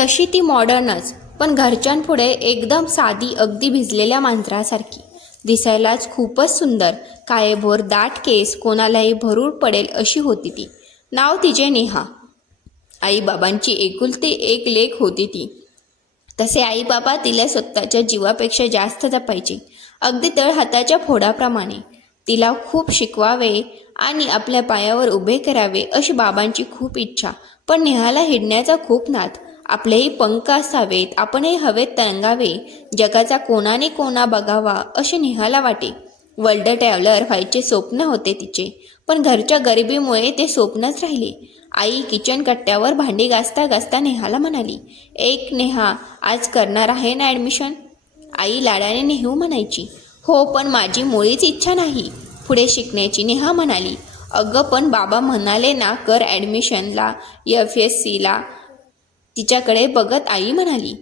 तशी ती मॉडर्नच, पण घरच्यांपुढे एकदम साधी, अगदी भिजलेल्या मांजरासारखी. दिसायलाच खूपच सुंदर. काळेभोर दाट केस, कोणालाही भरूर पडेल अशी होती ती. नाव तिचे नेहा. आईबाबांची एकुलती एक लेक होती ती. तसे आईबाबा तिला स्वतःच्या जीवापेक्षा जास्त जपायचे, अगदी तळहाताच्या फोडाप्रमाणे. तिला खूप शिकवावे आणि आपल्या पायावर उभे करावे अशी बाबांची खूप इच्छा. पण नेहाला हिंडण्याचा खूप नाद. आपलेही पंख असावेत, आपणही हवेत तरंगावे, जगाचा कोणाने कोणा बघावा असे नेहाला वाटे. वर्ल्ड ट्रॅव्हलर व्हायचे स्वप्न होते तिचे, पण घरच्या गरिबीमुळे ते स्वप्नच राहिले. आई किचन कट्ट्यावर भांडी घासता घासता नेहाला म्हणाली, "एक नेहा, आज करणार आहे ना ॲडमिशन?" आई लाडाने नेहू म्हणायची, "हो, पण माझी मुळीच इच्छा नाही पुढे शिकण्याची." नेहा म्हणाली, "अगं, पण बाबा म्हणाले ना, कर ॲडमिशनला FSCला." तिच्याकडे बघत आई म्हणाली,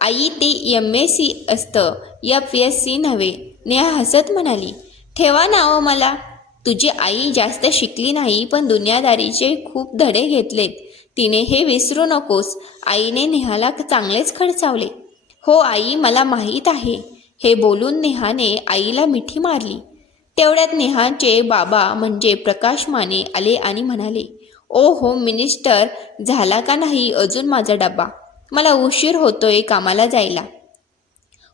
"आई, ते MSc असतं, FSC नव्हे." नेहा हसत म्हणाली, "ठेवा नावं मला." तुझी आई जास्त शिकली नाही, पण दुनियादारीचे खूप धडे घेतलेत तिने, हे विसरू नकोस." आईने नेहाला चांगलेच खडसावले. "हो आई, मला माहीत आहे." हे बोलून नेहाने आईला मिठी मारली. तेवढ्यात नेहाचे बाबा म्हणजे प्रकाश माने आले आणि म्हणाले, "ओ होम मिनिस्टर, झाला का नाही अजून माझा डबा? मला उशीर होतोय कामाला जायला."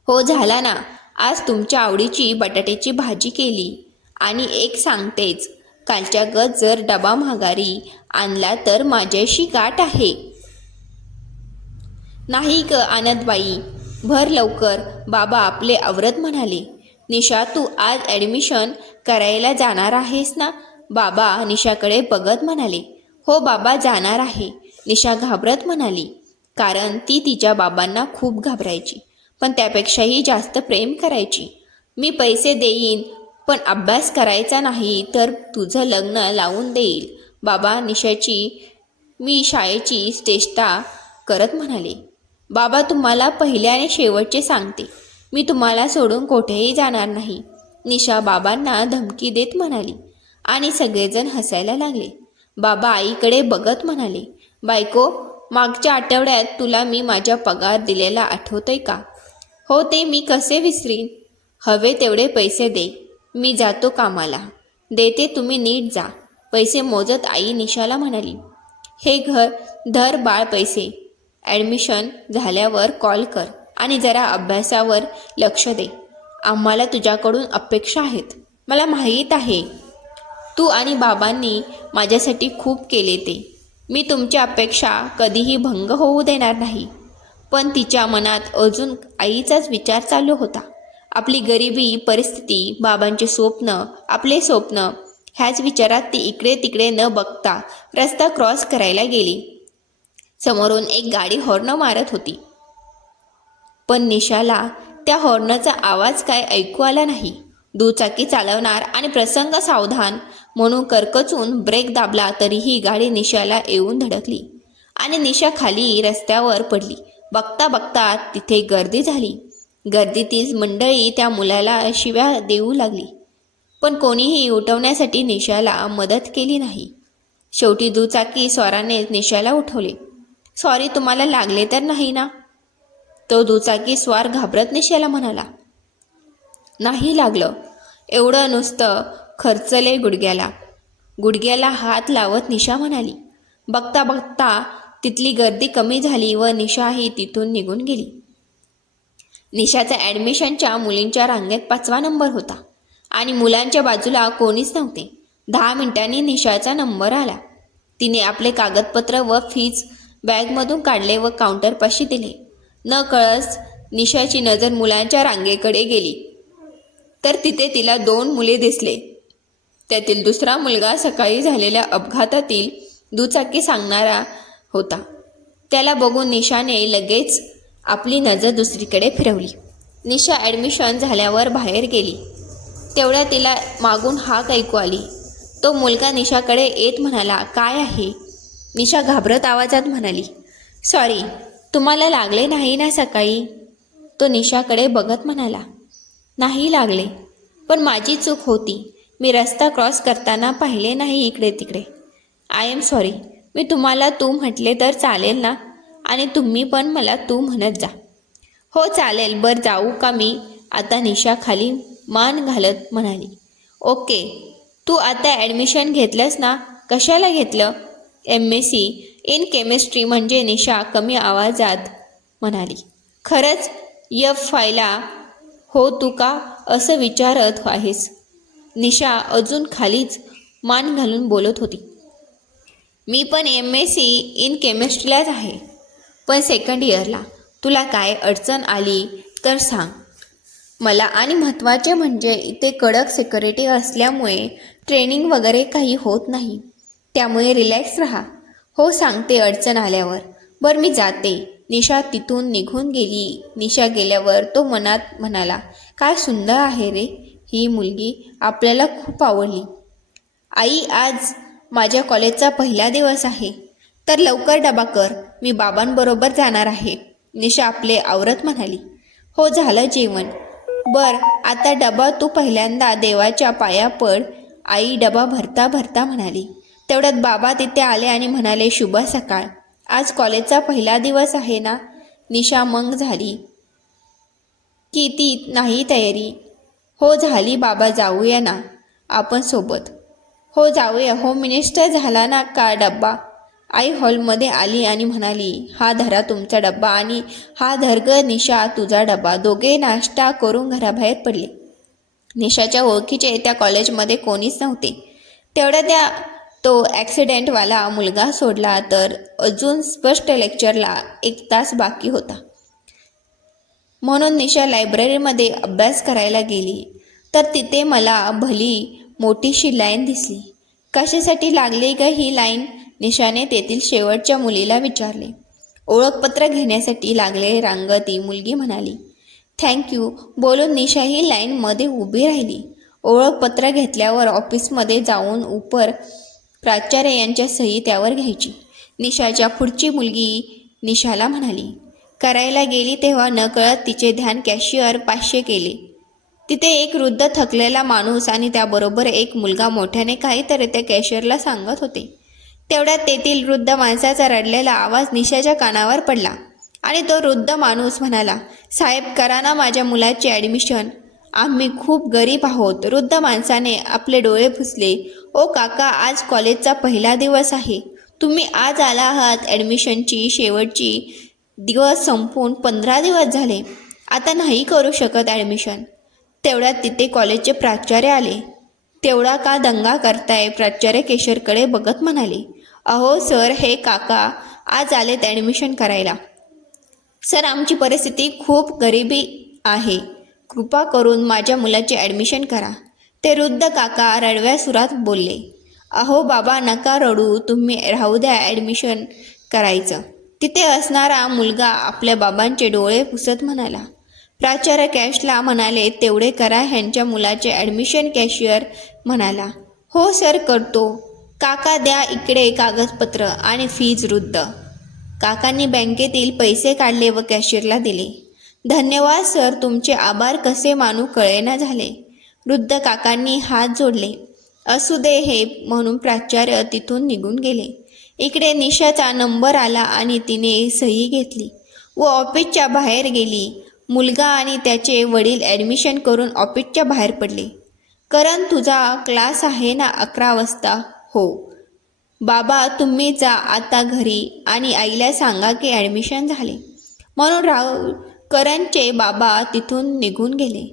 "हो झाला ना. आज तुमच्या आवडीची बटाट्याची भाजी केली. आणि एक सांगतेच, कालच्या गत जर डबा माघारी आणला तर माझ्याशी गाठ आहे." "नाही ग आनंदबाई, भर लवकर." बाबा आपले आवरत म्हणाले. "निशा, तू आज ॲडमिशन करायला जाणार आहेस ना?" बाबा निशाकडे बघत म्हणाले. "हो बाबा, जाणार आहे." निशा घाबरत म्हणाली, कारण ती तिच्या बाबांना खूप घाबरायची, पण त्यापेक्षाही जास्त प्रेम करायची. "मी पैसे देईन, पण अभ्यास करायचा नाही तर तुझं लग्न लावून देईल." बाबा निशाची मी शाळेची चेष्टा करत म्हणाले. "बाबा, तुम्हाला पहिले आणि शेवटचे सांगते, मी तुम्हाला सोडून कुठेही जाणार नाही." निशा बाबांना धमकी देत म्हणाली आणि सगळेजण हसायला लागले. बाबा आईकडे बघत म्हणाले, "बायको, मागच्या आठवड्यात तुला मी माझा पगार दिलेला आठवतोय का?" "हो, ते मी कसे विसरीन." "हवे तेवढे पैसे दे, मी जातो कामाला." "देते, तुम्ही नीट जा." पैसे मोजत आई निशाला म्हणाली, "हे धर बाळ पैसे. ॲडमिशन झाल्यावर कॉल कर आणि जरा अभ्यासावर लक्ष दे. आम्हाला तुझ्याकडून अपेक्षा आहेत. मला माहीत आहे तू आणि बाबांनी माझ्यासाठी खूप केले ते. मी तुमच्या अपेक्षा कधीही भंग होऊ देणार नाही." पण तिच्या मनात अजून आईचाच विचार चालू होता. आपली गरिबी परिस्थिती, बाबांचे स्वप्न, आपले स्वप्न, ह्याच विचारात ती इकडे तिकडे न बघता रस्ता क्रॉस करायला गेली. समोरून एक गाडी हॉर्न मारत होती, पण निशाला त्या हॉर्नचा आवाज काय ऐकू आला नाही. दुचाकी चालवणार आणि प्रसंग सावधान म्हणून करकचून ब्रेक दाबला तरीही गाडी निशाला येऊन धडकली आणि निशा खाली रस्त्यावर पडली. बघता बघता तिथे गर्दी झाली. गर्दीतील मंडळी त्या मुलाला शिव्या देऊ लागली, पण कोणीही उठवण्यासाठी निशाला मदत केली नाही. शेवटी दुचाकी स्वाराने निशाला उठवले. "सॉरी, तुम्हाला लागले तर नाही ना?" तो दुचाकी स्वार घाबरत निशाला म्हणाला. "नाही लागलं." "एवढं नुसतं खर्चले गुडघ्याला." गुडघ्याला हात लावत निशा म्हणाली. बघता बघता तिथली गर्दी कमी झाली व निशाही तिथून निघून गेली. निशाचा ॲडमिशनच्या मुलींच्या रांगेत 5वा नंबर होता आणि मुलांच्या बाजूला कोणीच नव्हते. 10 मिनिटांनी निशाचा नंबर आला. तिने आपले कागदपत्र व फीज बॅगमधून काढले व काउंटरपाशी दिले. न कळस निशाची नजर मुलांच्या रांगेकडे गेली, तर तिथे तिला 2 मुले दिसले. त्यातील दुसरा मुलगा सकाळी झालेल्या अपघातातील दुचाकी सांगणारा होता. त्याला बघून निशाने लगेच आपली नजर दुसरीकडे फिरवली. निशा ॲडमिशन झाल्यावर बाहेर गेली, तेवढ्या तिला मागून हाक ऐकू आली. तो मुलगा निशाकडे येत म्हणाला, "काय आहे?" निशा घाबरत आवाजात म्हणाली, "सॉरी, तुम्हाला लागले नाही ना सकाळी?" तो निशाकडे बघत म्हणाला, "नाही लागले, पण माझी चूक होती. मी रस्ता क्रॉस करताना पाहिले नाही इकडे तिकडे. I am sorry." "मी तुम्हाला तू म्हटले तर चालेल ना?" आणि तुम्ही पण मला तू म्हणत जा. हो चालेल, बरं जाऊ का मी? आता निशा खाली मान घालत म्हणाली. ओके, तू आता ॲडमिशन घेतलंस ना? कशाला घेतलं? MSc इन केमिस्ट्री म्हणजे निशा कमी आवाजात म्हणाली. खरंच फायला हो तू का असं विचारत आहेस? निशा अजून खालीच मान घालून बोलत होती. मी पण MSc इन केमिस्ट्रीलाच आहे, पण सेकंड इयरला. तुला काय अडचण आली तर सांग मला. आणि महत्त्वाचे म्हणजे इथे कडक सिक्युरिटी असल्यामुळे ट्रेनिंग वगैरे काही होत नाही, त्यामुळे रिलॅक्स राहा. हो सांगते अडचण आल्यावर. बरं मी जाते. निशा तिथून निघून गेली. निशा गेल्यावर तो मनात म्हणाला, काय सुंदर आहे रे ही मुलगी, आपल्याला खूप आवडली. आई, आज माझ्या कॉलेजचा पहिला दिवस आहे, तर लवकर डबा कर, मी बाबांबरोबर जाणार आहे. निशा आपले आवरत म्हणाली. हो झालं जेवण. आता डबा तू पहिल्यांदा देवाच्या पाया पड, आई डबा भरता भरता म्हणाली. तेवढ्यात बाबा तिथे आले आणि म्हणाले, शुभ सकाळ. आज कॉलेजचा पहिला दिवस आहे ना? निशा मंग झाली की ती नाही तयारी. हो झाली बाबा, जाऊया ना आपण सोबत. हो जाऊया. होम मिनिस्टर झाला ना का डब्बा? आई हॉलमध्ये आली आणि म्हणाली, हा धरा तुमचा डब्बा आणि हा धर ग निशा तुझा डब्बा. दोघे नाश्ता करून घराबाहेर पडले. निशाच्या ओळखीचे त्या कॉलेजमध्ये कोणीच नव्हते. तेवढ्या तो ॲक्सिडेंटवाला मुलगा सोडला तर अजून स्पष्ट लेक्चरला 1 तास बाकी होता. म्हणून निशा लायब्ररीमध्ये अभ्यास करायला गेली तर तिथे मला भली मोठीशी लाईन दिसली. कशासाठी लागली ग ही लाईन? निशाने तेथील शेवटच्या मुलीला विचारले. ओळखपत्र घेण्यासाठी लागले रांग, ती मुलगी म्हणाली. थँक्यू बोलून निशा ही लाईनमध्ये उभी राहिली. ओळखपत्र घेतल्यावर ऑफिसमध्ये जाऊन प्राचार्य यांच्या सही त्यावर घ्यायची. निशाच्या पुढची मुलगी निशाला म्हणाली. करायला गेली तेव्हा नकळत तिचे ध्यान कॅशियर 500 केले. तिथे एक वृद्ध थकलेला माणूस आणि त्याबरोबर एक मुलगा मोठ्याने काहीतरी त्या कॅशियरला सांगत होते. तेवढ्यात तेथील वृद्ध माणसाचा रडलेला आवाज निशाच्या कानावर पडला आणि तो वृद्ध माणूस म्हणाला, साहेब करा ना माझ्या मुलाची ॲडमिशन, आम्ही खूप गरीब आहोत. वृद्ध माणसाने आपले डोळे पुसले. ओ काका, आज कॉलेजचा पहिला दिवस आहे. तुम्ही आज आला आहात. ॲडमिशनची शेवटची दिवस संपून 15 दिवस झाले. आता नाही करू शकत ॲडमिशन. तेवढ्यात तिथे कॉलेजचे प्राचार्य आले. तेवढा का दंगा करताय? प्राचार्य केशरकडे बघत म्हणाले. अहो सर, हे काका आज आलेत ॲडमिशन करायला. सर, आमची परिस्थिती खूप गरिबी आहे. कृपा करून माझ्या मुलाचे ॲडमिशन करा. ते वृद्ध काका रडव्या सुरात बोलले. अहो बाबा, नका रडू, तुम्ही राहू द्या, ॲडमिशन करायचं. तिथे असणारा मुलगा आपल्या बाबांचे डोळे पुसत म्हणाला. प्राचार्य कॅशला म्हणाले, तेवढे करा ह्यांच्या मुलाचे ॲडमिशन. कॅशियर म्हणाला, हो सर करतो. काका द्या इकडे कागदपत्र आणि फीज. वृद्ध काकांनी बँकेतील पैसे काढले व कॅशियरला दिले. धन्यवाद सर, तुमचे आभार कसे मानू कळेना झाले. वृद्ध काकांनी हात जोडले. असू दे हे म्हणून प्राचार्य तिथून निघून गेले. इकडे निशाचा नंबर आला आणि तिने सही घेतली व ऑफिसच्या बाहेर गेली. मुलगा आणि त्याचे वडील ॲडमिशन करून ऑफिसच्या बाहेर पडले. करण, तुझा क्लास आहे ना 11 वाजता? हो. बाबा, तुम्ही जा आता घरी आणि आईला सांगा की ॲडमिशन झाले. म्हणून करणचे बाबा तिथून निघून गेले.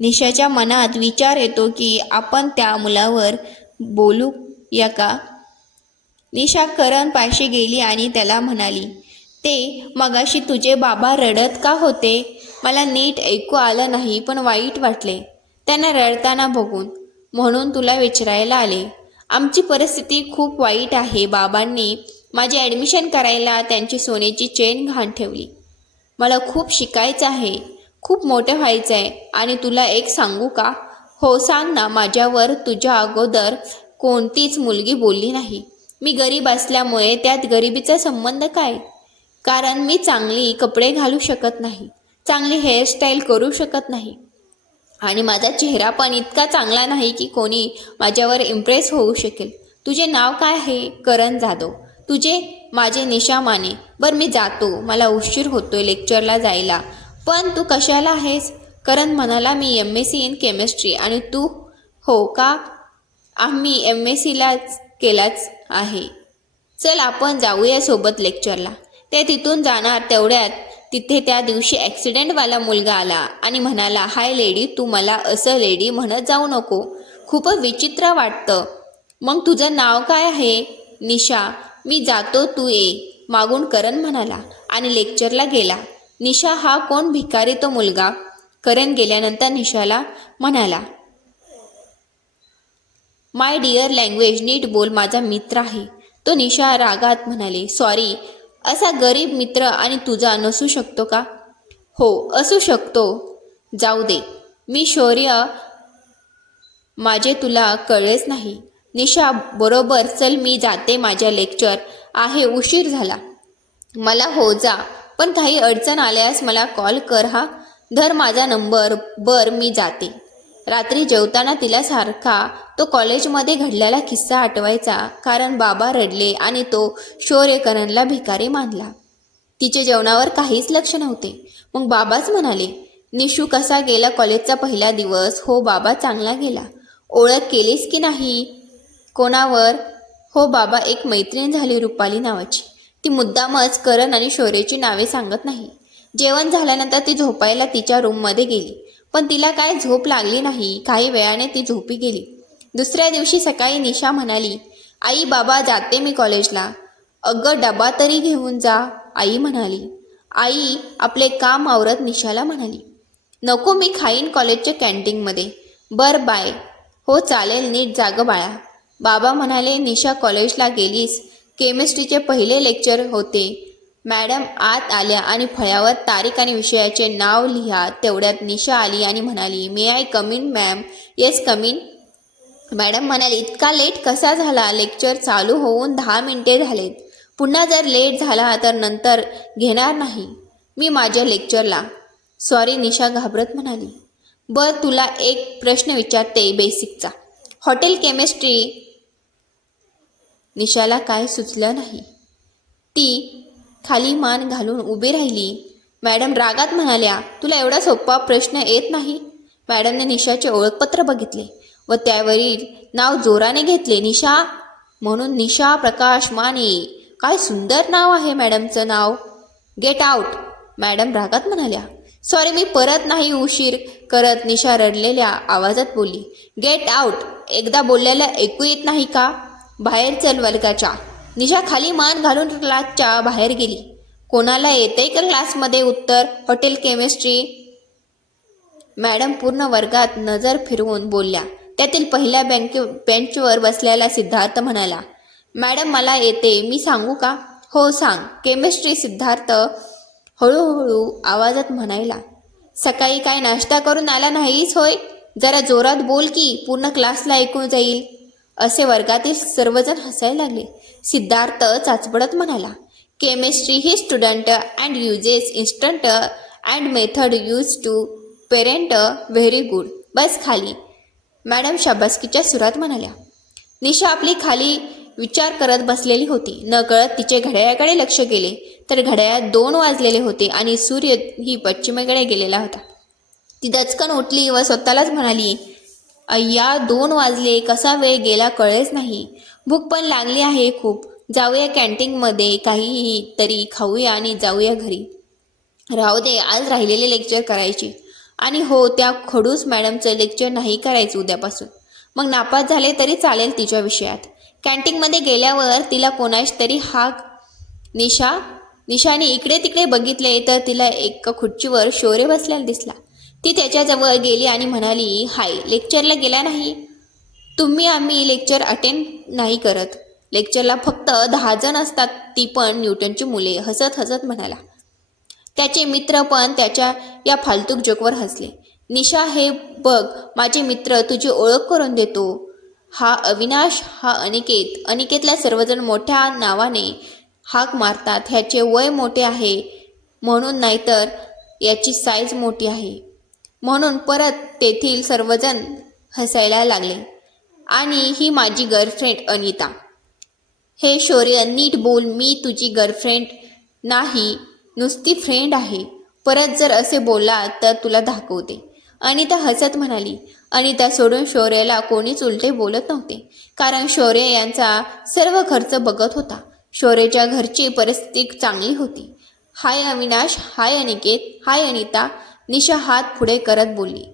निशाच्या मनात विचार येतो की आपण त्या मुलावर बोलूया का? निशा करण पाशी गेली आणि त्याला म्हणाली, ते मगाशी तुझे बाबा रडत का होते? मला नीट ऐकू आलं नाही, पण वाईट वाटले त्यांना रडताना बघून, म्हणून तुला विचारायला आले. आमची परिस्थिती खूप वाईट आहे. बाबांनी माझे ॲडमिशन करायला त्यांची सोन्याची चेन गहाण ठेवली. मला खूप शिकायचं आहे, खूप मोठं व्हायचं आहे. आणि तुला एक सांगू का? हो सांग ना. माझ्यावर तुझ्या अगोदर कोणतीच मुलगी बोलली नाही. मी गरीब असल्यामुळे. त्यात गरिबीचा संबंध काय? कारण मी चांगली कपडे घालू शकत नाही, चांगली हेअरस्टाईल करू शकत नाही आणि माझा चेहरा पण इतका चांगला नाही की कोणी माझ्यावर इम्प्रेस होऊ शकेल. तुझे नाव काय आहे? करण जाधव. तुझे माझे निशा माने. बरं मी जातो, मला उशीर होतोय लेक्चरला जायला. पण तू कशाला आहेस? करण म्हणाला, मी MSc इन केमिस्ट्री. आणि तू? हो का, आम्ही MScलाच केलाच आहे. चल आपण जाऊया सोबत लेक्चरला. ते तिथून जाणार तेवढ्यात तिथे त्या दिवशी ॲक्सिडेंटवाला मुलगा आला आणि म्हणाला, हाय लेडी, तू मला असं लेडी म्हणत जाऊ नको, खूपच विचित्र वाटतं. मग तुझं नाव काय आहे? निशा. मी जातो, तू ये, मागून करण म्हणाला आणि लेक्चरला गेला. निशा, हा कोण भिकारी तो मुलगा? करण गेल्यानंतर निशाला म्हणाला, माय डिअर लँग्वेज, नीट बोल, माझा मित्र आहे तो. निशा रागात म्हणाले, सॉरी, असा गरीब मित्र आणि तुझा नसू शकतो का? हो असू शकतो. जाऊ दे, मी शौर्य माझे तुला कळलेच नाही. निशा, बरोबर, चल मी जाते, माझ्या लेक्चर आहे, उशीर झाला मला. हो जा, पण काही अडचण आल्यास मला कॉल कर हा. धर माझा नंबर. बर, मी जाते. रात्री जेवताना तिला सारखा तो कॉलेजमध्ये घडलेला किस्सा आठवायचा, कारण बाबा रडले आणि तो शौर्यकरणला भिकारी मानला. तिचे जेवणावर काहीच लक्ष नव्हते. मग बाबाच म्हणाले, निशू कसा गेला कॉलेजचा पहिला दिवस? हो बाबा, चांगला गेला. ओळख केलीस की नाही? कोणावर? हो बाबा, एक मैत्रीण झाली रुपाली नावाची. ती मुद्दामच करण आणि शौर्याची नावे सांगत नाही. जेवण झाल्यानंतर ती झोपायला तिच्या रूममध्ये गेली, पण तिला काय झोप लागली नाही. काही वेळाने ती झोपी गेली. दुसऱ्या दिवशी सकाळी निशा म्हणाली, आई बाबा, जाते मी कॉलेजला. अगं डबा तरी घेऊन जा, आई म्हणाली. आई आपले काम आवरत निशाला म्हणाली, नको, मी खाईन कॉलेजच्या कॅन्टीनमध्ये. बर बाय. हो चालेल, नीट जाग बाळा. बाबा म्हणाले, निशा कॉलेजला गेलीस? केमिस्ट्रीचे पहिले लेक्चर होते. मॅडम आत आल्या आणि फळ्यावर तारीख आणि विषयाचे नाव लिहा. तेवढ्यात निशा आली आणि म्हणाली, may I come in ma'am? Yes come in. Madam म्हणाली, इतका लेट कसा झाला? लेक्चर चालू होऊन 10 मिनिटे झालेत. पुन्हा जर लेट झाला तर नंतर घेणार नाही मी माझ्या लेक्चरला. सॉरी, निशा घाबरत म्हणाली. बर, तुला एक प्रश्न विचारते बेसिकचा. Hotel chemistry. निशाला काय सुचलं नाही. ती खाली मान घालून उभी राहिली. मॅडम रागात म्हणाल्या, तुला एवढा सोपा प्रश्न येत नाही? मॅडमने निशाचे ओळखपत्र बघितले व त्यावरील नाव जोराने घेतले. निशा म्हणून. निशा प्रकाश माने. काय सुंदर नाव आहे मॅडमचं नाव. गेट आउट, मॅडम रागात म्हणाल्या. सॉरी, मी परत नाही उशीर करत, निशा रडलेल्या आवाजात बोलली. गेट आउट, एकदा बोललेल्या ऐकू येत नाही का? बाहेर चल वर्गाच्या. निशा खाली मान घालून क्लासच्या बाहेर गेली. कोणाला येतंय का क्लासमध्ये उत्तर? Hotel chemistry. मॅडम पूर्ण वर्गात नजर फिरवून बोलल्या. त्यातील पहिल्या बेंचवर बसलेला सिद्धार्थ म्हणाला, मॅडम मला येते, मी सांगू का? हो सांग. केमिस्ट्री. सिद्धार्थ हळूहळू आवाजात म्हणायला, सकाळी काय नाश्ता करून आला नाहीस होय? जरा जोरात बोल की पूर्ण क्लासला ऐकून जाईल. असे वर्गातील सर्वजण हसायला लागले. सिद्धार्थ चाचपडत म्हणाला, केमिस्ट्री ही student and uses instant and method use to parent very good. बस खाली. मॅडम शाबासकीच्या सुरात म्हणाल्या. निशा आपली खाली विचार करत बसलेली होती. नकळत तिचे घड्याळाकडे लक्ष गेले तर घड्याळात 2 वाजलेले होते आणि सूर्य ही पश्चिमेकडे गेलेला होता. ती दचकन उठली व स्वतःलाच म्हणाली, अय्या 2 वाजले, कसा वेळ गेला कळेच नाही. भूक पण लागली आहे खूप. जाऊया कॅन्टीनमध्ये, काहीही तरी खाऊया आणि जाऊया घरी. राहू दे, आज राहिलेले लेक्चर करायचे. आणि हो, त्या खडूस मॅडमचं लेक्चर नाही करायचं उद्यापासून. मग नापास झाले तरी चालेल तिच्या विषयात. कॅन्टीनमध्ये गेल्यावर तिला कोणाच तरी हाक. निशाने इकडे तिकडे बघितले तर तिला एका खुर्चीवर शौर्य बसलेला दिसला. ती त्याच्याजवळ गेली आणि म्हणाली, हाय, लेक्चरला गेला नाही? आम्ही लेक्चर अटेंड नाही करत. लेक्चरला फक्त 10 जण असतात, ती पण न्यूटनची मुले. हसत हसत म्हणाला. त्याचे मित्र पण त्याच्या या फालतूक जोकवर हसले. निशा, हे बघ माझे मित्र, तुझी ओळख करून देतो. हा अविनाश, हा अनिकेत. अनिकेतला सर्वजण मोठ्या नावाने हाक मारतात. ह्याचे वय मोठे आहे म्हणून, नाहीतर याची साईज मोठी आहे म्हणून. परत तेथील सर्वजण हसायला लागले. आणि ही माझी गर्लफ्रेंड अनिता. हे शौर्य, नीट बोल. मी तुझी गर्लफ्रेंड नाही, नुसती फ्रेंड आहे. परत जर असे बोलला तर तुला दाखवते. अनिता हसत म्हणाली. अनिता सोडून शौर्याला कोणीच उलटे बोलत नव्हते, कारण शौर्य यांचा सर्व खर्च बघत होता. शौर्याच्या घरची परिस्थिती चांगली होती. हाय अविनाश, हाय अनिकेत, हाय अनिता, निशा हात पुढे करत बोलली.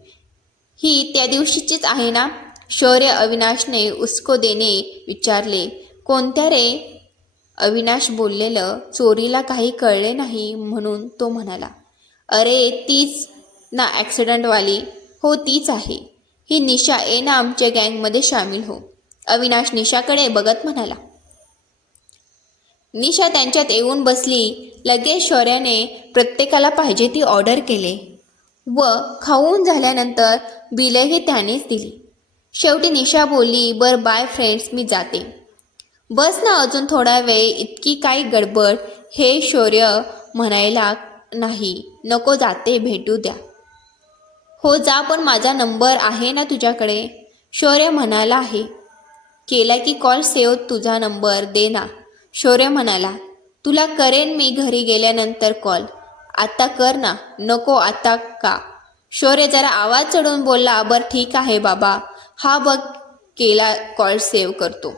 ही त्या दिवशीचीच आहे ना? शौर्य अविनाशने उसको विचारले. कोणत्या रे? अविनाश बोललेलं चोरीला काही कळले नाही म्हणून तो म्हणाला. अरे तीच ना ॲक्सिडंटवाली. हो तीच आहे. ही निशा ए ना आमच्या गँगमध्ये सामील हो. अविनाश निशाकडे बघत म्हणाला. निशा त्यांच्यात येऊन बसली. लगेच शौर्याने प्रत्येकाला पाहिजे ती ऑर्डर केले व खाऊन झाल्यानंतर बिलही त्यानेच दिली. शेवटी निशा बोलली, बर बाय फ्रेंड्स, मी जाते. बस ना अजून थोडा वेळ, इतकी काही गडबड? हे शौर्य म्हणायला नाही, नको जाते, भेटू द्या. हो जा, पण माझा नंबर आहे ना तुझ्याकडे? शौर्य म्हणाला आहे. केला की कॉल सेव्ह, तुझा नंबर दे ना. शौर्य म्हणाला. तुला करेन मी घरी गेल्यानंतर कॉल. आता कर ना. नको आता का? शौर्य जरा आवाज चढवून बोलला. बरं ठीक आहे बाबा, हा बघ केला, कॉल सेव्ह करतो.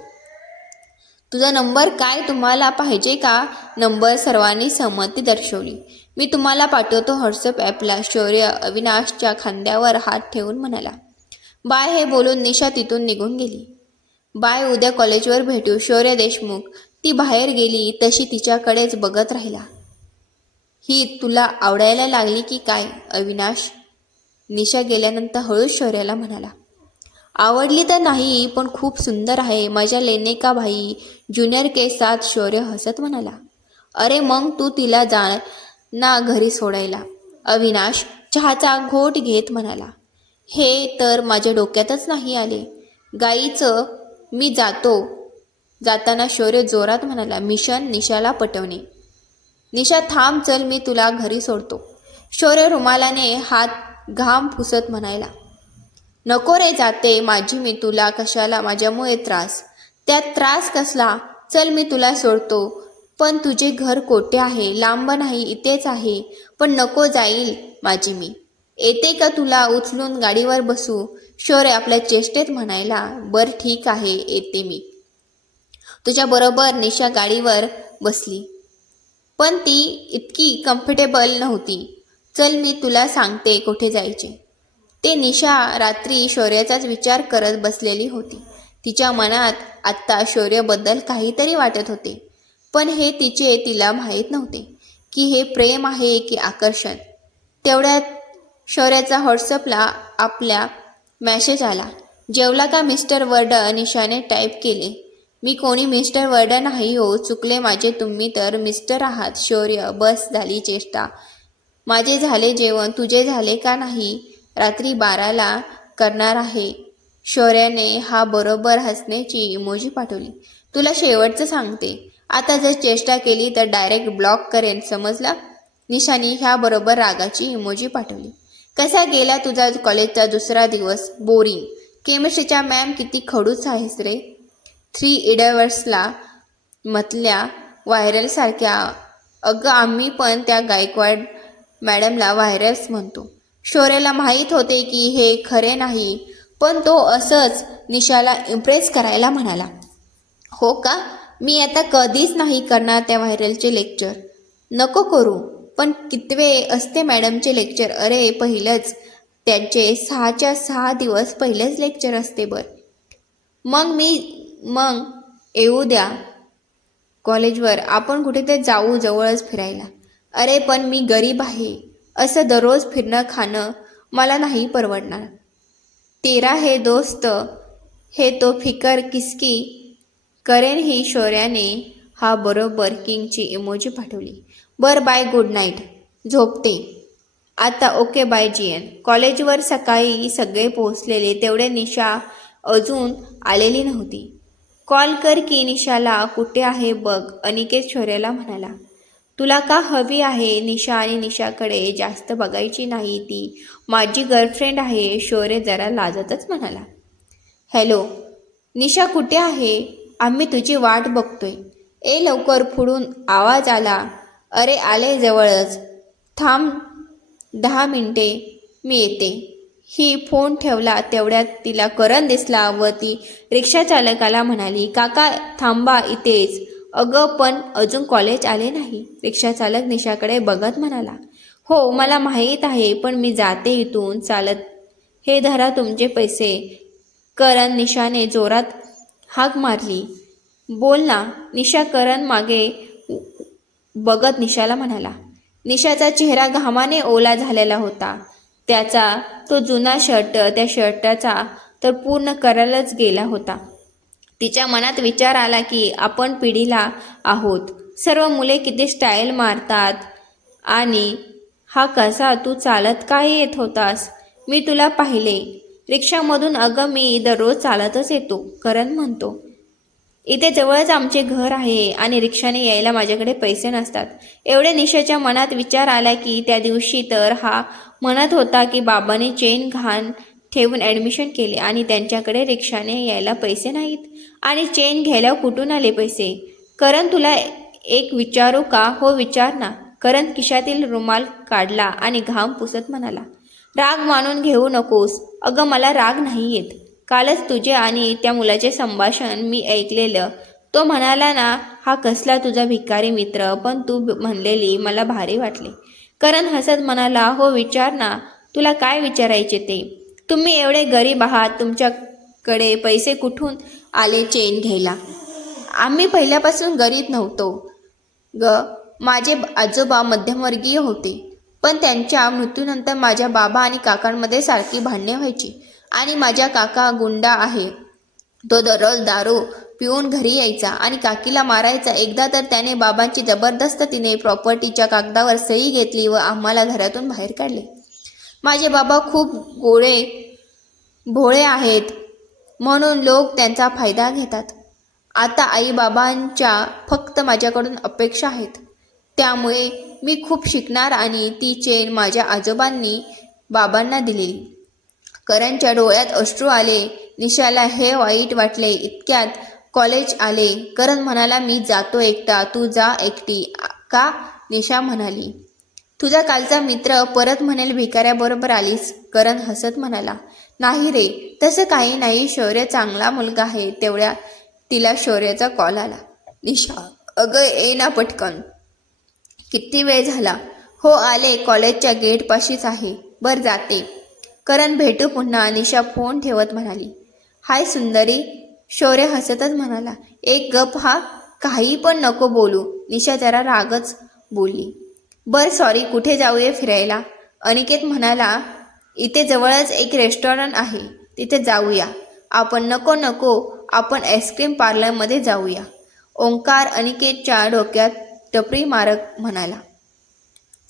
तुझा नंबर काय, तुम्हाला पाहिजे का नंबर? सर्वांनी सहमती दर्शवली. मी तुम्हाला पाठवतो व्हॉट्सअप ॲपला. शौर्य अविनाशच्या खांद्यावर हात ठेवून म्हणाला. बाय. हे बोलून निशा तिथून निघून गेली. बाय, उद्या कॉलेजवर भेटू. शौर्य देशमुख. ती बाहेर गेली तशी तिच्याकडेच बघत राहिला. ही तुला आवडायला लागली की काय अविनाश? निशा गेल्यानंतर हळूच शौर्याला म्हणाला. आवडली तर नाही, पण खूप सुंदर आहे. माझ्या लेने का भाई, ज्युनियर के साथ. शौर्य हसत म्हणाला. अरे मग तू तिला जा ना घरी सोडायला. अविनाश चहाचा घोट घेत म्हणाला. हे तर माझ्या डोक्यातच नाही आले. गाईचं मी जातो. जाताना शौर्य जोरात म्हणाला. मिशन निशाला पटवणे. निशा थांब, चल मी तुला घरी सोडतो. शौर्य रुमालाने हात घाम पुसत म्हणायला. नको रे, जाते माझी मी, तुला कशाला माझ्यामुळे त्रास? त्यात त्रास कसला? चल मी तुला सोडतो. पण तुझे घर कोठे आहे? लांब नाही, इथेच आहे. पण नको, जाईल माझी मी. येते का तुला उचलून गाडीवर बसू? शौर्य आपल्या चेष्टेत म्हणायला. बर ठीक आहे, येते मी तुझ्याबरोबर. निशा गाडीवर बसली, पण ती इतकी कम्फर्टेबल नव्हती. चल मी तुला सांगते कुठे जायचे ते. निशा रात्री शौर्याचाच विचार करत बसलेली होती. तिच्या मनात आत्ता शौर्याबद्दल काहीतरी वाटत होते, पण हे तिला माहीत नव्हते की हे प्रेम आहे की आकर्षण. तेवढ्यात शौर्याचा व्हॉट्सअपला आपल्या मॅसेज आला. जेवला का मिस्टर वर्ड? निशाने टाईप केले. मी कोणी मिस्टर वर्ड नाही हो, चुकले माझे, तुम्ही तर मिस्टर आहात. शौर्य बस झाली चेष्टा. माझे झाले जेवण, तुझे झाले का नाही? रात्री 12ला करणार आहे. शौर्याने हा बरोबर हसण्याची इमोजी पाठवली. तुला शेवटचं सांगते, आता जर चेष्टा केली तर डायरेक्ट ब्लॉक करेन, समजला? निशानी ह्याबरोबर रागाची इमोजी पाठवली. कसा गेला तुझा कॉलेजचा दुसरा दिवस? बोरिंग. केमिस्ट्रीच्या मॅम किती खडूस आहेस रे. 3 इडियट्सला म्हटल्या व्हायरलसारख्या. अगं आम्ही पण त्या गायकवाड मॅडमला व्हायरल्स म्हणतो. शौर्याला माहीत होते की हे खरे नाही, पण तो असंच निशाला इम्प्रेस करायला म्हणाला. हो का? मी आता कधीच नाही करणार त्या व्हायरलचे लेक्चर. नको करू. पण कितवे असते मॅडमचे लेक्चर? अरे पहिलंच त्यांचे 6च्या 6 दिवस पहिलेच लेक्चर असते. मग येऊ द्या कॉलेजवर, आपण कुठेतरी जाऊ जवळच फिरायला. अरे पण मी गरीब आहे, असं दररोज फिरणं खाणं मला नाही परवडणार. तेरा है दोस्त हे तो फिकर किसकी करेन. ही शौर्याने हा बरोबर किंगची इमोजी पाठवली. बर बाय, गुड नाईट, झोपते आता. Okay bye GN. कॉलेजवर सकाळी सगळे पोहोचलेले, तेवढे निशा अजून आलेली नव्हती. कॉल कर की निशाला, कुठे आहे बघ, अनिकेत शौर्याला म्हणाला. तुला का हवी आहे? निशा आणि निशाकडे जास्त बघायची नाही, ती माझी गर्लफ्रेंड आहे. शौर्य जरा लाजतच म्हणाला. हॅलो, निशा कुठे आहे? आम्ही तुझी वाट बघतोय. ए लवकर पुढून आवाज आला. अरे आले जवळच. थांब 10 मिनिटे, मी येते. ही फोन ठेवला तेवढ्यात तिला करण दिसला व ती रिक्षा चालकाला म्हणाली, काका थांबा इथेच. अगं पण अजून कॉलेज आले नाही. रिक्षा चालक निशाकडे बघत म्हणाला, हो मला माहीत आहे, पण मी जाते इथून चालत. हे धरा तुमचे पैसे. करण निशाने जोरात हाक मारली. बोल ना. निशा करण मागे बघत निशाला म्हणाला. निशाचा चेहरा घामाने ओला झालेला होता. त्याचा तो जुना शर्ट, त्या शर्टाचा तर पूर्ण करायलाच गेला होता. तिच्या मनात विचार आला की आपण पिढीला आहोत. सर्व मुले किती स्टाईल मारतात आणि हा कसा तू चालत काय येत होतास? मी तुला पाहिले रिक्षामधून. अगं मी दररोज चालतच येतो, करण म्हणतो. इथे जवळच आमचे घर आहे आणि रिक्षाने यायला माझ्याकडे पैसे नसतात. एवढे निशाच्या मनात विचार आला की त्या दिवशी तर हा म्हणत होता की बाबांनी चेन घाण ठेवून ॲडमिशन केले आणि त्यांच्याकडे रिक्षाने यायला पैसे नाहीत. आणि चेन घ्यायला कुठून आले पैसे? करण तुला एक विचारू का? हो विचार ना. करण खिशातील रुमाल काढला आणि घाम पुसत म्हणाला, राग मानून घेऊ नकोस. अगं मला राग नाही येत. कालच तुझे आणि त्या मुलाचे संभाषण मी ऐकलेलं. तो म्हणाला ना, हा कसला तुझा भिकारी मित्र, पण तू म्हणलेली मला भारी वाटले. करण हसत म्हणाला, हो विचार ना, तुला काय विचारायचे ते. तुम्ही एवढे गरीब आहात, तुमच्याकडे पैसे कुठून आले चेन घ्यायला? आम्ही पहिल्यापासून गरीब नव्हतो ग. माझे आजोबा मध्यमवर्गीय होते, पण त्यांच्या मृत्यूनंतर माझ्या बाबा आणि काकांमध्ये सारखी भांडणे व्हायची. आणि माझा काका गुंडा आहे. तो दररोज दारू पिऊन घरी यायचा आणि काकीला मारायचा. एकदा तर त्याने बाबांची जबरदस्तीने प्रॉपर्टीच्या कागदावर सही घेतली व आम्हाला घरातून बाहेर काढले. माझे बाबा खूप भोळे आहेत म्हणून लोक त्यांचा फायदा घेतात. आता आई बाबांच्या फक्त माझ्याकडून अपेक्षा आहेत. त्यामुळे मी खूप शिकणार आणि ती चेन माझ्या आजोबांनी बाबांना दिलेली. करणच्या डोळ्यात अश्रू आले. निशाला हे वाईट वाटले. इतक्यात कॉलेज आले. करण म्हणाला, मी जातो एकटा, तू जा एकटी. का? निशा म्हणाली, तुझा कालचा मित्र परत म्हणेल भिकाऱ्याबरोबर आलीस. करण हसत म्हणाला, नाही रे, तसं काही नाही. शौर्य चांगला मुलगा आहे. तेवढ्या तिला शौर्याचा कॉल आला. निशा, अगं ये ना पटकन. किती वेळ झाला? हो आले, कॉलेजच्या गेटपाशीच आहे. बर जाते. करण भेटू पुन्हा. निशा फोन ठेवत म्हणाली, हाय सुंदरी. शौर्य हसतच म्हणाला, एक गप हा, काही पण नको बोलू. निशा जरा रागच बोलली. बर सॉरी, कुठे जाऊया फिरायला? अनिकेत म्हणाला, इथे जवळच एक रेस्टॉरंट आहे, तिथे जाऊया आपण. नको नको, आपण आईस्क्रीम पार्लरमध्ये जाऊया. ओंकार अनिकेतच्या डोक्यात टपरी मारक म्हणाला.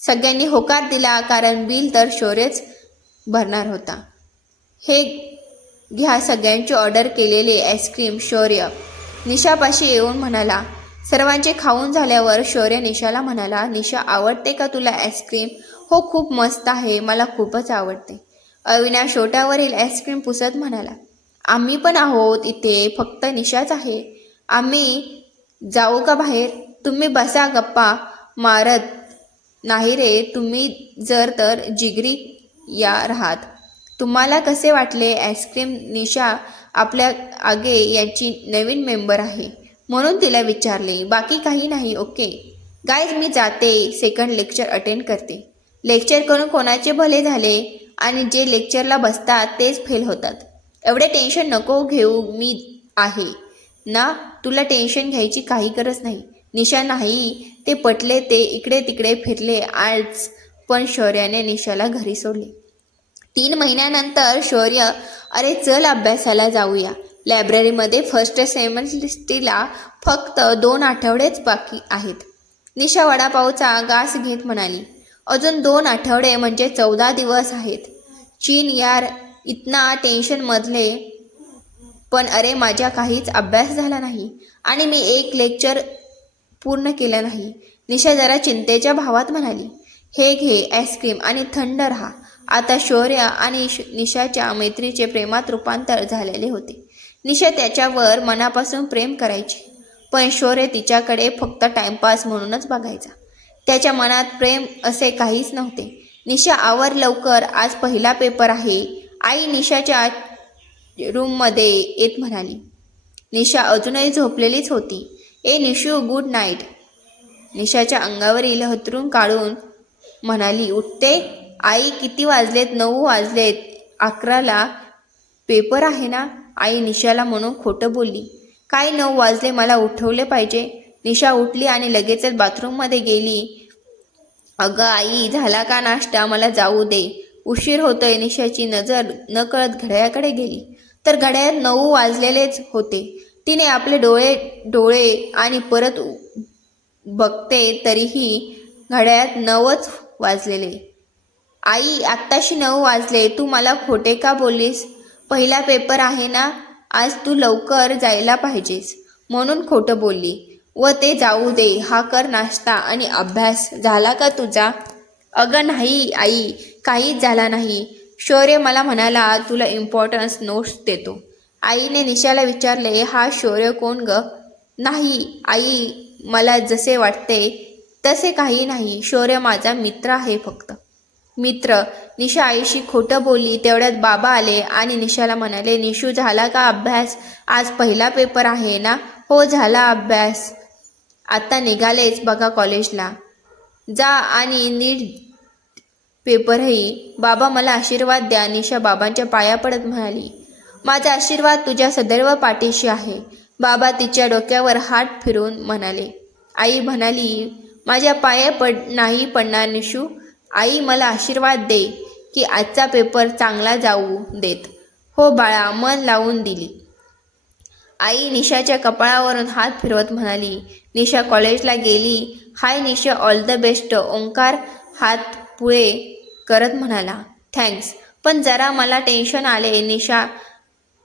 सगळ्यांनी होकार दिला, कारण बिल तर शौर्यच भरणार होता. हे घ्या सगळ्यांची ऑर्डर केलेले आईस्क्रीम. शौर्य निशापाशी येऊन म्हणाला. सर्वांचे खाऊन झाल्यावर शौर्य निशाला म्हणाला, निशा आवडते का तुला आईस्क्रीम? हो खूप मस्त आहे, मला खूपच आवडते. अविनाश ओठावरील आईस्क्रीम पुसत म्हणाला, आम्ही पण आहोत इथे, फक्त निशाच आहे. आम्ही जाऊ का बाहेर? तुम्ही बसा गप्पा मारत. नाही रे, तुम्ही जर तर जिगरी या राहात. तुम्हाला कसे वाटले आईस्क्रीम? निशा आपल्या आगे याची नवीन मेंबर आहे म्हणून तिला विचारले. बाकी काही नाही. ओके गाईज, मी जाते. सेकंड लेक्चर अटेंड करते. लेक्चर करून कोणाचे भले झाले आणि जे लेक्चरला बसतात तेच फेल होतात. एवढे टेन्शन नको घेऊ, मी आहे ना. तुला टेन्शन घ्यायची काही गरज नाही. निशा नाही ते पटले. ते इकडे तिकडे फिरले. आज पण शौर्याने निशाला घरी सोडले. 3 महिन्यानंतर शौर्य, अरे चल अभ्यासाला जाऊया. लायब्ररीमध्ये फर्स्ट सेमेस्टरला फक्त 2 आठवडेच बाकी आहेत. निशा वडापावचा घास घेत म्हणाली, अजून 2 आठवडे म्हणजे 14 दिवस आहेत. चीन यार, इतना टेन्शनमधले. पण अरे माझा काहीच अभ्यास झाला नाही आणि मी एक लेक्चर पूर्ण केलं नाही. निशा जरा चिंतेच्या भावात म्हणाली, हे घे आईस्क्रीम आणि थंड राहा. आता शौर्य आणि निशाच्या मैत्रीचे प्रेमात रूपांतर झालेले होते. निशा त्याच्यावर मनापासून प्रेम करायची, पण शौर्य तिच्याकडे फक्त टाइमपास म्हणूनच बघायचा. त्याच्या मनात प्रेम असे काहीच नव्हते. निशा आवर लवकर, आज पहिला पेपर आहे. आई निशाच्या रूममध्ये येत म्हणाली. निशा अजूनही झोपलेलीच होती. ए निशू, गुड नाईट. निशाच्या अंगावरील हतरून काढून म्हणाली. उठते? आई किती वाजलेत? 9 वाजलेत. 11ला पेपर आहे ना? आई निशाला म्हणून खोटं बोलली. काय 9 वाजले? मला उठवले पाहिजे. निशा उठली आणि लगेचच बाथरूममध्ये गेली. अगं आई, झाला का नाश्ता? मला जाऊ दे, उशीर होतोय. निशाची नजर नकळत घड्याळाकडे गेली, तर घड्याळात 9 वाजलेलेच होते. तिने आपले डोळे आणि परत बघते तरीही घड्याळात 9च वाजलेले. आई, आत्ताशी 9 वाजले. तू मला खोटे का बोललीस? पहिला पेपर आहे ना आज, तू लवकर जायला पाहिजेस म्हणून खोटं बोलली. व ते जाऊ दे, हा कर नाश्ता आणि अभ्यास. झाला का तुझा? अगं नाही आई, काहीच झाला नाही. शौर्य मला म्हणाला तुला इम्पॉर्टन्स नोट्स देतो. आईने निशाला विचारले. हा शौर्य कोण ग? नाही आई, मला जसे वाटते तसे काही नाही. शौर्य माझा मित्र आहे फक्त. मित्र? निशा आईशी खोटं बोलली. तेवढ्यात बाबा आले आणि निशाला म्हणाले. निशू, झाला का अभ्यास? आज पहिला पेपर आहे ना? हो, झाला अभ्यास. आता निघालेच बघा कॉलेजला. जा आणि नीट पेपरही. बाबा मला आशीर्वाद द्या. निशा बाबांच्या पाया पडत म्हणाली. माझा आशीर्वाद तुझ्या सदैव पाठीशी आहे. बाबा तिच्या डोक्यावर हात फिरून म्हणाले. आई म्हणाली. माझ्या पाया नाही पडणार निशू. आई, मला आशीर्वाद दे की आजचा पेपर चांगला जाऊ देत. हो बाळा, मन लावून दिली. आई निशाच्या कपाळावरून हात फिरवत म्हणाली. निशा कॉलेजला गेली. हाय निशा, ऑल द बेस्ट. ओंकार हात पुढे करत म्हणाला. थँक्स, पण जरा मला टेन्शन आले. निशा,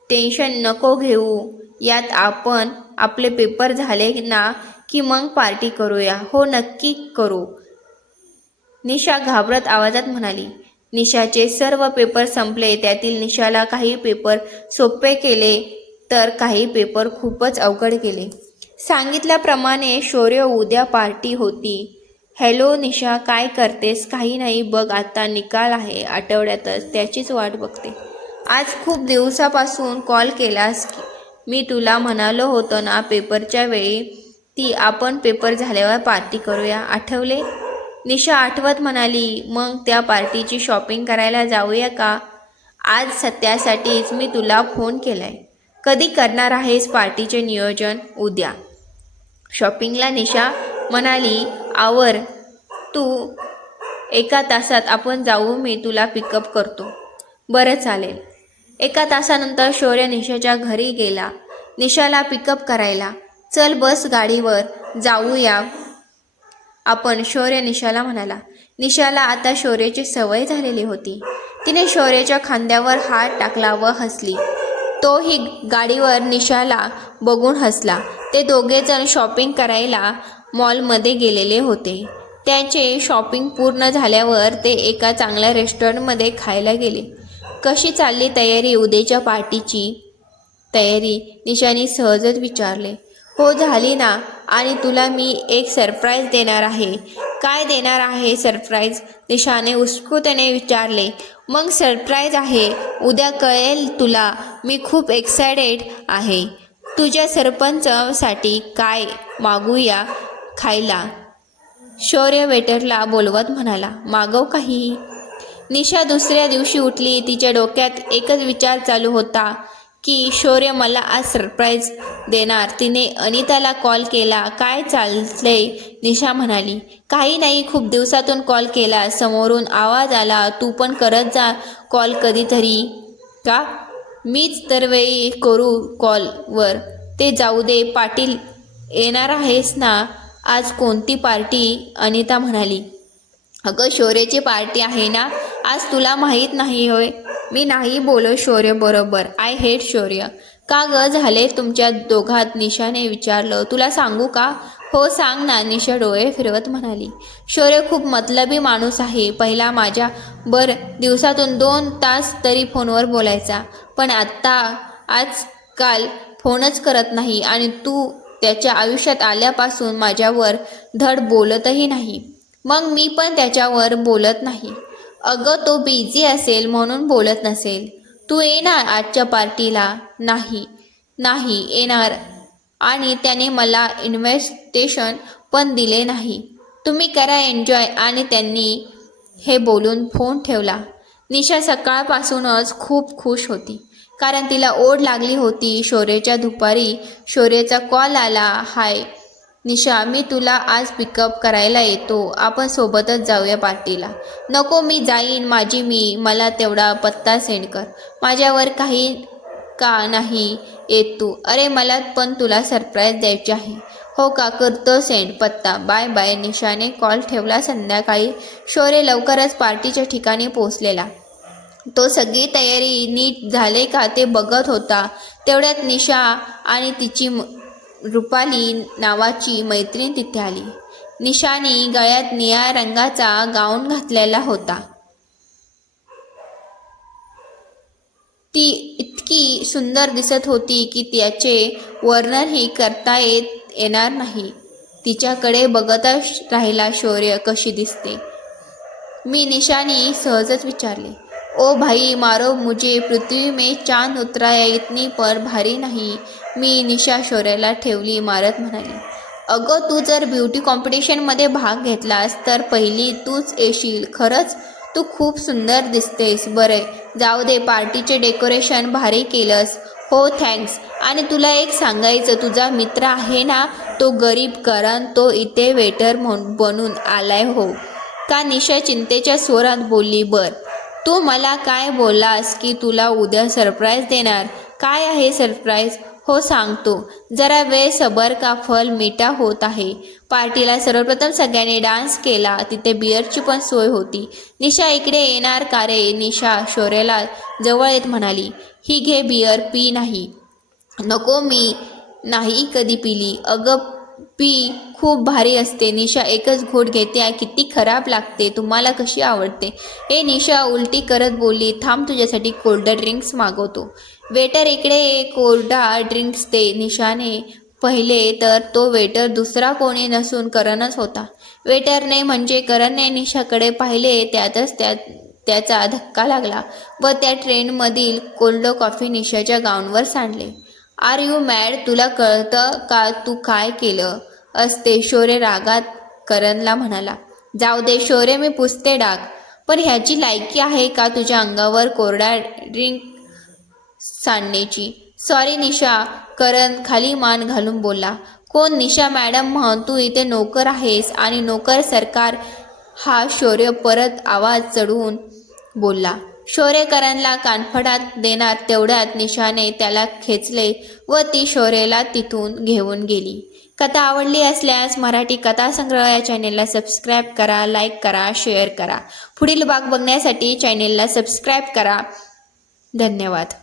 टेन्शन नको घेऊ. यात आपण आपले पेपर झाले ना की मग पार्टी करूया. हो, नक्की करू. निशा घाबरत आवाजात म्हणाली. निशाचे सर्व पेपर संपले. त्यातील निशाला काही पेपर सोपे केले तर काही पेपर खूपच अवघड केले. सांगितल्याप्रमाणे शौर्य उद्या पार्टी होती. हॅलो निशा, काय करतेस? काही नाही बघ, आता निकाल आहे आठवड्यातच, त्याचीच वाट बघते. आज खूप दिवसापासून कॉल केलास की? मी तुला म्हणालो होतो ना पेपरच्या वेळी ती आपण पेपर झाल्यावर पार्टी करूया, आठवले? निशा आठवत म्हणाली. मग त्या पार्टीची शॉपिंग करायला जाऊया का? आज त्यासाठीच मी तुला फोन केलाय. कधी करणार आहेस पार्टीचे नियोजन? उद्या. शॉपिंगला? निशा म्हणाली. आवर तू, 1 तासात आपण जाऊ. मी तुला पिकअप करतो. बरं चालेल. 1 तासानंतर शौर्य निशाच्या घरी गेला निशाला पिकअप करायला. चल बस गाडीवर जाऊया आपण, शौर्य निशाला म्हणाला. निशाला आता शौर्याची सवय झालेली होती. तिने शौर्याच्या खांद्यावर हात टाकला व हसली. तोही गाडीवर निशाला बघून हसला. ते दोघेजण शॉपिंग करायला मॉलमध्ये गेलेले होते. त्यांचे शॉपिंग पूर्ण झाल्यावर ते एका चांगल्या रेस्टॉरंटमध्ये खायला गेले. कशी चालली तयारी? उद्याच्या पार्टीची तयारी? निशाने सहजच विचारले. हो, झाली ना. आणि तुला मी एक सरप्राईज देणार आहे. काय देणार आहे सरप्राईज? निशाने उत्सुकतेने विचारले. मग सरप्राईज आहे, उद्या कळेल तुला. मी खूप एक्सायटेड आहे. तुझ्या सरपंचसाठी काय मागूया खायला? शौर्य वेटरला बोलवत म्हणाला. मागव काही. निशा दुसऱ्या दिवशी उठली. तिच्या डोक्यात एकच विचार चालू होता की शौर्य मला आज सरप्राईज देणार. तिने अनिताला कॉल केला. काय चाललंय? निशा म्हणाली. काही नाही, खूप दिवसातून कॉल केला. समोरून आवाज आला. तू पण करत जा कॉल कधीतरी. का? मीच दरवेळी करू कॉलवर? ते जाऊ दे. पाटील येणार आहेस ना? आज कोणती पार्टी? अनिता म्हणाली. अगं, शौर्याची पार्टी आहे ना आज, तुला माहीत नाही होय? मी नाही बोलत शौर्य बरोबर. आय हेट शौर्य. का ग, झाले तुमच्या दोघात? निशाने विचारलं. तुला सांगू का? हो सांग ना. निशा डोळे फिरवत म्हणाली. शौर्य खूप मतलबी माणूस आहे. पहिला माझ्या दिवसातून 2 तास तरी फोनवर बोलायचा, पण आज आजकाल फोनच करत नाही आणि तू त्याच्या आयुष्यात आल्यापासून माझ्यावर धड बोलतही नाही. मग मी पण त्याच्यावर बोलत नाही. अगं तो बिझी असेल म्हणून बोलत नसेल. तू येणार आजच्या पार्टीला? नाही येणार. आणि त्याने मला इन्व्हिटेशन पण दिले नाही. तुम्ही करा एन्जॉय. आणि त्यांनी हे बोलून फोन ठेवला. निशा सकाळपासूनच खूप खुश होती, कारण तिला ओढ लागली होती. शौर्यच्या दुपारी शौर्यचा कॉल आला. हाय निशा, मी तुला आज पिकअप करायला येतो. आपण सोबतच जाऊया पार्टीला. नको, मी जाईन मला तेवढा पत्ता सेंड कर. माझ्यावर काही का नाही येत तू? अरे मला पण तुला सरप्राईज द्यायची आहे. हो का, करतो सेंड पत्ता. Bye bye. निशाने कॉल ठेवला. संध्याकाळी शौर्य लवकरच पार्टीच्या ठिकाणी पोहोचलेला. तो सगळी तयारी नीट झाले का ते बघत होता. तेवढ्यात निशा आणि तिची रुपाली नावाची मैत्रीण तिथे आली. निशाने गळ्यात निळ्या रंगाचा गाऊन घातलेला होता. ती इतकी सुंदर दिसत होती की त्याचे वर्णनही करता येणार नाही. तिच्याकडे बघतच राहिला. शौर्य, कशी दिसते? मी निशाने सहजच विचारले. ओ भाई मारो मुझे, पृथ्वी में चांद उतराया इतनी पर भारी नाही. मी निशा शौर्याला ठेवली मारत म्हणाली. अगं तू जर ब्युटी कॉम्पिटिशनमध्ये भाग घेतलास तर पहिली तूच येशील. खरंच तू खूप सुंदर दिसतेस. बरे जाऊ दे, पार्टीचे डेकोरेशन भारी केलंस. हो थँक्स. आणि तुला एक सांगायचं, तुझा मित्र आहे ना तो गरीब करण, तो इथे वेटर बनून आलाय. हो का? निशा चिंतेच्या स्वरात बोलली. बर, तू मला काय बोललास की तुला उद्या सरप्राईज देणार? काय आहे सरप्राईज? हो सांगतो, जरा वेळ सबर का, फल मीठा होत आहे. पार्टीला सर्वप्रथम सगळ्यांनी डान्स केला. तिथे बिअरची पण सोय होती. निशा इकडे येणार का रे? निशा शौर्याला जवळ येत म्हणाली. ही घे बिअर, पी. नाही. नको, मी नाही कधी पिली. अगं पी, खूप भारी असते. निशा एकच घोट घेते. किती खराब लागते. तुम्हाला कशी आवडते? हे निशा उलटी करत बोलली. थांब, तुझ्यासाठी कोल्ड ड्रिंक्स मागवतो. वेटर इकडे कोल्डा ड्रिंक्स दे. निशाने पहिले तर तो वेटर दुसरा कोणी नसून करणच होता. वेटरने म्हणजे करणने निशाकडे पाहिले. त्यातच त्याचा धक्का लागला व त्या ट्रेनमधील कोल्ड कॉफी निशाच्या गाऊनवर सांडले. Are you mad? तुला कळतं का तू काय केलं असते? शौर्य रागात करणला म्हणाला. जाऊ दे शौर्य, मी पुसते डाग. पण ह्याची लायकी आहे का तुझ्या अंगावर कोरडा ड्रिंक सांडण्याची? सॉरी निशा. करण खाली मान घालून बोलला. कोण? निशा मॅडम म्हण. तू इथे नोकर आहेस आणि नोकर सरकार हा. शौर्य परत आवाज चढवून बोलला. शौर्य करणला कानफडात देणार तेवढ्यात निशाने त्याला खेचले व ती शौर्यला तिथून घेऊन गेली. कथा आवडली असल्यास मराठी कथा संग्रह या चॅनेलला सबस्क्राईब करा, लाईक करा, शेअर करा. पुढील भाग बघण्यासाठी चॅनेलला सबस्क्राईब करा. धन्यवाद.